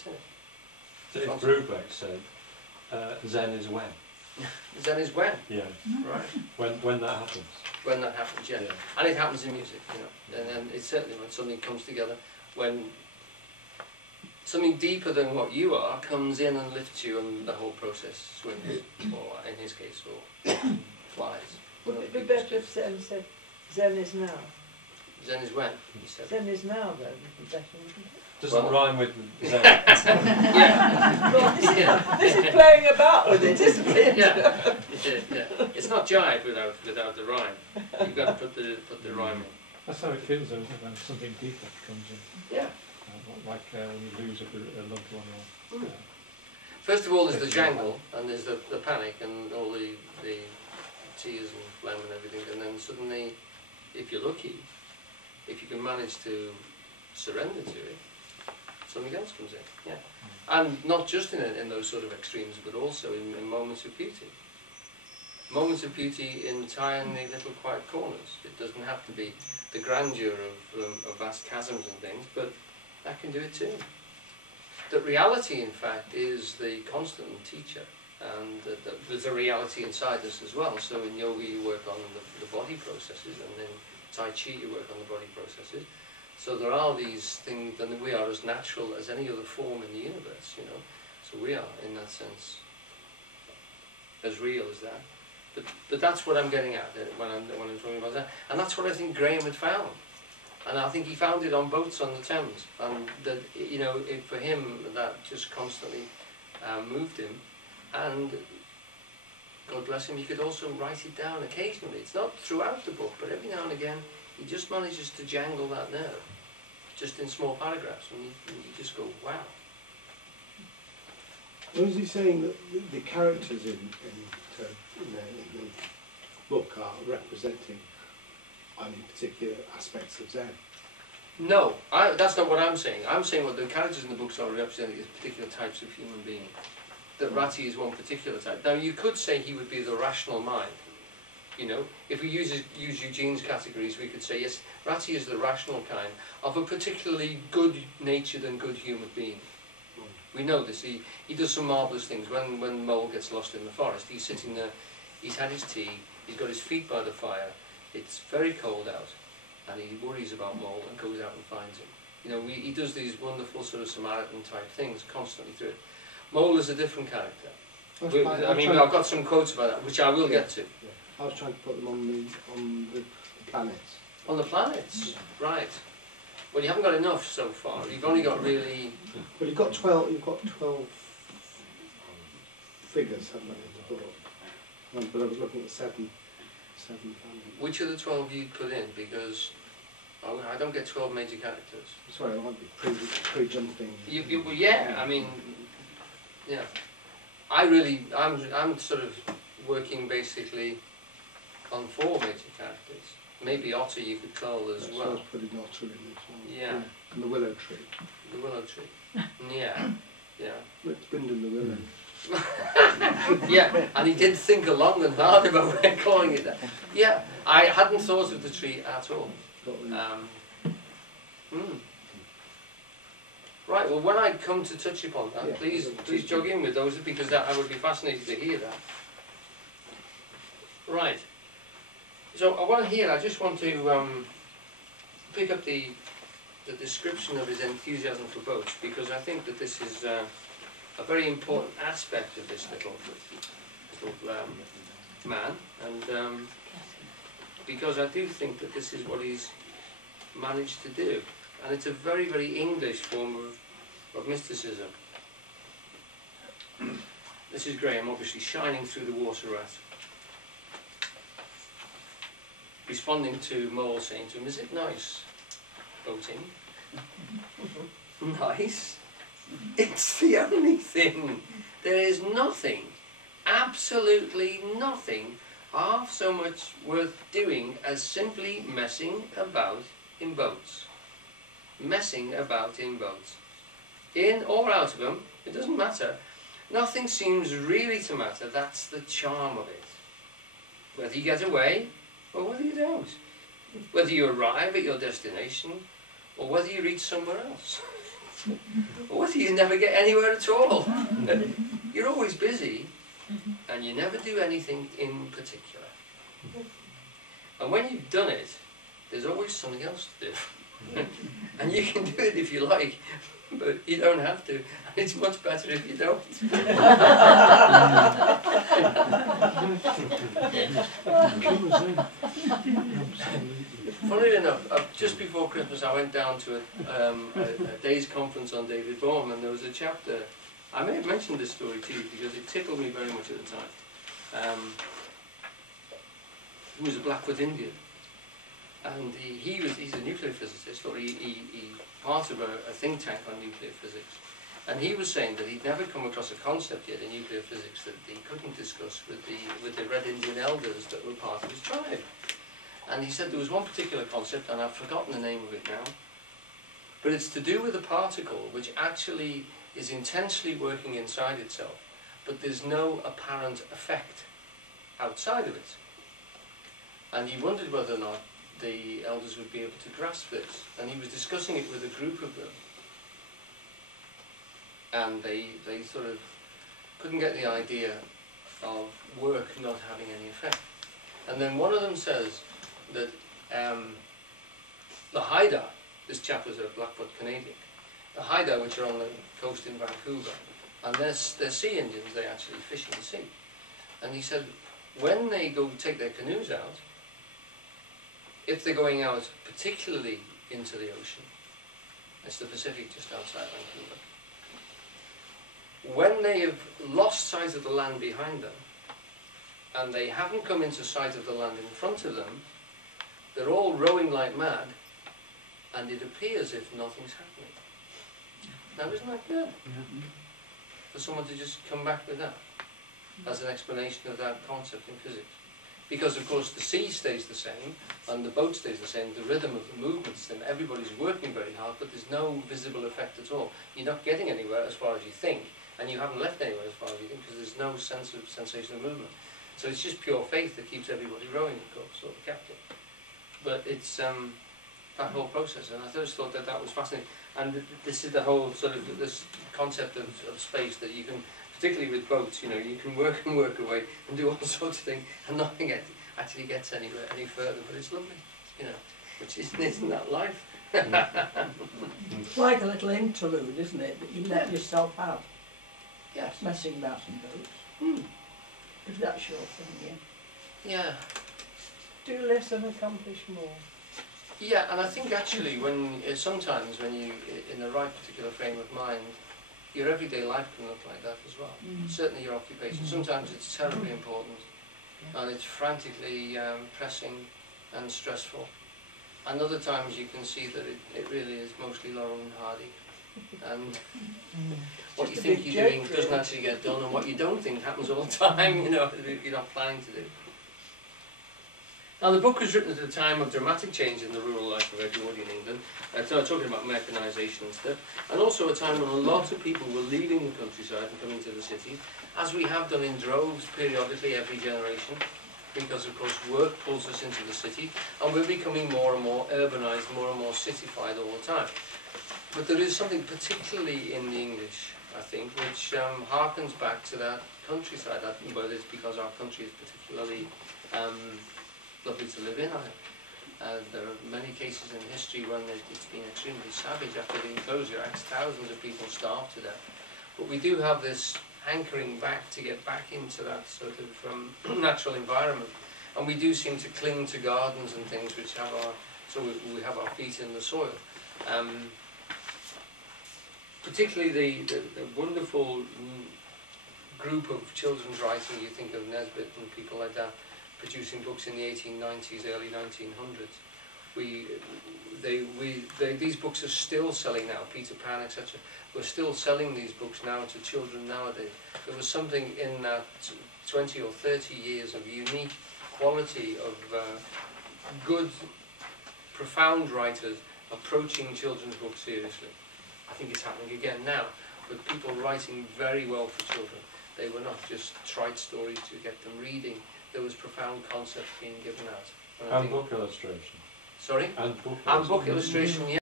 points in it. So if Brubeck said, Zen is when? Zen is when? Yeah. Right. When that happens. When that happens, yeah. And it happens in music, you know. And then it's certainly when something comes together, when something deeper than what you are comes in and lifts you, and the whole process swims, or in his case, or flies. Would it be better if Zen said, Zen is now? Zen is when, he said. Zen is now, then, would be better, wouldn't it? Doesn't rhyme with Zen. Yeah. Well, this is playing about with it, isn't it? Yeah. Yeah. It's not jive without the rhyme. You've got to put the rhyme in. That's how it feels, though, isn't it, when something deeper comes in? Yeah. Like when you lose a loved one. Or, First of all, there's the jangle, and there's the panic, and all the tears and phlegm and everything, and then suddenly, if you're lucky, if you can manage to surrender to it, something else comes in. Yeah. And not just in those sort of extremes, but also in moments of beauty. Moments of beauty in tiny little quiet corners. It doesn't have to be the grandeur of vast chasms and things, but that can do it too. That reality, in fact, is the constant teacher, and there's a reality inside us as well. So in yoga you work on the body processes, and in Tai Chi you work on the body processes. So there are these things, and we are as natural as any other form in the universe, you know. So we are, in that sense, as real as that. But that's what I'm getting at when I'm talking about that. And that's what I think Grahame had found. And I think he found it on boats on the Thames. And that, you know, for him, that just constantly moved him. And God bless him, he could also write it down occasionally. It's not throughout the book, but every now and again, he just manages to jangle that nerve, just in small paragraphs, and you just go, wow. Was he saying that the characters in the book are representing any particular aspects of Zen? No, that's not what I'm saying. I'm saying what the characters in the books are representing is particular types of human being. That Rati is one particular type. Now you could say he would be the rational mind. You know, if we use Eugene's categories, we could say, yes, Rati is the rational kind of a particularly good-natured and good human being. We know this. He does some marvellous things. When Mole gets lost in the forest, he's sitting there, he's had his tea, he's got his feet by the fire, it's very cold out, and he worries about Mole and goes out and finds him. You know, he does these wonderful sort of Samaritan-type things constantly through it. Mole is a different character. I mean, I've got some quotes about that, which I will get to. Yeah. I was trying to put them on the planets. On the planets, right. Well, you haven't got enough so far. You've only got really... Well, you've got 12 figures, haven't you, in the book? But I was looking at seven planets. Which of the 12 you'd put in? Because I don't get 12 major characters. Sorry, I might be pre-jumping. Well, yeah, I mean... Yeah, I'm sort of working basically on 4 major characters. Maybe Otter you could call as well. I was putting Otter in as well. Yeah. And the willow tree. The willow tree. Yeah, yeah. It's wind in the willow. Yeah, and he did think long and hard about calling it that. Yeah, I hadn't thought of the tree at all. Right, well when I come to touch upon that, please jog in with those, because I would be fascinated to hear that. Right. So I just want to pick up the description of his enthusiasm for boats, because I think that this is a very important aspect of this little man, and because I do think that this is what he's managed to do. And it's a very, very English form of mysticism. This is Grahame, obviously, shining through the water rat. Responding to Mole, saying to him, is it nice, boating? Nice? It's the only thing. There is nothing, absolutely nothing, half so much worth doing as simply messing about in boats. Messing about in boats. In or out of them, it doesn't matter. Nothing seems really to matter. That's the charm of it. Whether you get away or whether you don't. Whether you arrive at your destination or whether you reach somewhere else. Or whether you never get anywhere at all. You're always busy, and you never do anything in particular. And when you've done it, there's always something else to do. And you can do it if you like, but you don't have to. And it's much better if you don't. Funnily enough, just before Christmas I went down to a day's conference on David Bohm, and there was a chapter, I may have mentioned this story to you because it tickled me very much at the time. He was a Blackfoot Indian, and he's a nuclear physicist, or he part of a think tank on nuclear physics. And he was saying that he'd never come across a concept yet in nuclear physics that he couldn't discuss with the Red Indian elders that were part of his tribe. And he said there was one particular concept, and I've forgotten the name of it now, but it's to do with a particle which actually is intensely working inside itself, but there's no apparent effect outside of it. And he wondered whether or not the elders would be able to grasp this, and he was discussing it with a group of them, and they sort of couldn't get the idea of work not having any effect. And then one of them says that the Haida, this chap was a Blackfoot Canadian, the Haida, which are on the coast in Vancouver, and they're sea Indians, they actually fish in the sea. And he said when they go take their canoes out, if they're going out particularly into the ocean, it's the Pacific just outside Vancouver, when they have lost sight of the land behind them, and they haven't come into sight of the land in front of them, they're all rowing like mad, and it appears as if nothing's happening. Now isn't that good? For someone to just come back with that as an explanation of that concept in physics. Because of course the sea stays the same, and the boat stays the same, the rhythm of the movements, and everybody's working very hard, but there's no visible effect at all. You're not getting anywhere as far as you think, and you haven't left anywhere as far as you think, because there's no sense of sensation of movement. So it's just pure faith that keeps everybody rowing, of course, or the captain. But it's that whole process, and I just thought that that was fascinating. And this is the whole sort of this concept of space, that you can, particularly with boats, you know, you can work and work away and do all sorts of things, and nothing actually gets anywhere any further. But it's lovely, you know, which isn't that life? It's like a little interlude, isn't it, that you let yourself have? Yes. Messing about in boats. If that's your thing, Yeah. Do less and accomplish more. Yeah, and I think actually when sometimes when you in the right particular frame of mind, your everyday life can look like that as well. Certainly your occupation. Sometimes it's terribly important, and it's frantically pressing and stressful. And other times you can see that it really is mostly Laurel and Hardy. And what you think you're doing doesn't actually get done, and what you don't think happens all the time, you know, you're not planning to do. Now the book was written at a time of dramatic change in the rural life of everybody in England, talking about mechanisation and stuff, and also a time when a lot of people were leaving the countryside and coming to the city, as we have done in droves periodically every generation, because of course work pulls us into the city, and we're becoming more and more urbanised, more and more cityfied all the time. But there is something particularly in the English, I think, which harkens back to that countryside, whether it's because our country is particularly lovely to live in. There are many cases in history when it's been extremely savage after the enclosure acts, thousands of people starved to death. But we do have this hankering back to get back into that sort of natural environment, and we do seem to cling to gardens and things which have our, so we have our feet in the soil. Particularly the wonderful group of children's writing, you think of Nesbitt and people like that, producing books in the 1890s, early 1900s. These books are still selling now, Peter Pan, etc. We're still selling these books now to children nowadays. There was something in that 20 or 30 years of unique quality of good, profound writers approaching children's books seriously. I think it's happening again now, with people writing very well for children. They were not just trite stories to get them reading. There was profound concepts being given out. And book illustration. Sorry? And book illustration, yeah.